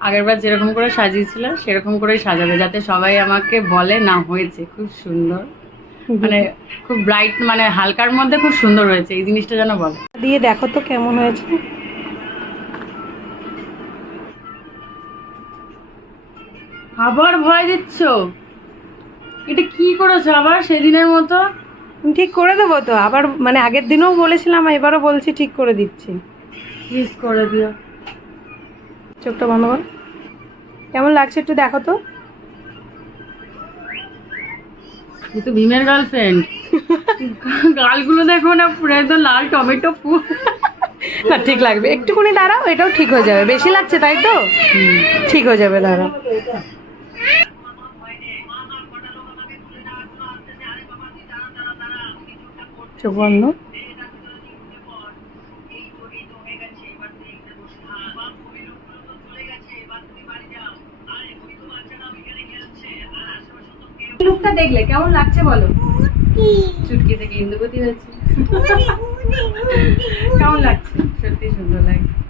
আগেরবার যেরকম করে সাজিয়েছিল সেরকম করেই সাজাবে, যাতে সবাই আমাকে বলে না হয়েছে খুব সুন্দর, মানে খুব ব্রাইট, মানে হালকার মধ্যে খুব সুন্দর হয়েছে, এই জিনিসটা যেন বলে। দিয়ে দেখো তো কেমন হয়েছে। আবার ভয় দিচ্ছ? এটা কি করেছো আবার সেদিনের মতো? ঠিক করে দেবো তো, আবার মানে আগের দিনও বলেছিলাম, এবারও বলছি ঠিক করে দিচ্ছি। প্লিজ করে দিও। চোখটা বন্ধ কর। কেমন লাগছে একটু দেখো তো। এ তো ভীমের গার্লফ্রেন্ড। গালগুলো দেখো না, পুরো একদম লাল টমেটো ফুল। না ঠিক লাগবে, একটুখানি দাঁড়াও, এটাও ঠিক হয়ে যাবে। বেশি লাগছে তাই তো? ঠিক হয়ে যাবে, দাঁড়াও। চোখ বন্ধ। লুকটা দেখলে কেমন লাগছে বলো? চুটকি থেকে ইন্দুপতি হয়েছে। কেমন লাগছে? সত্যি সুন্দর লাগছে।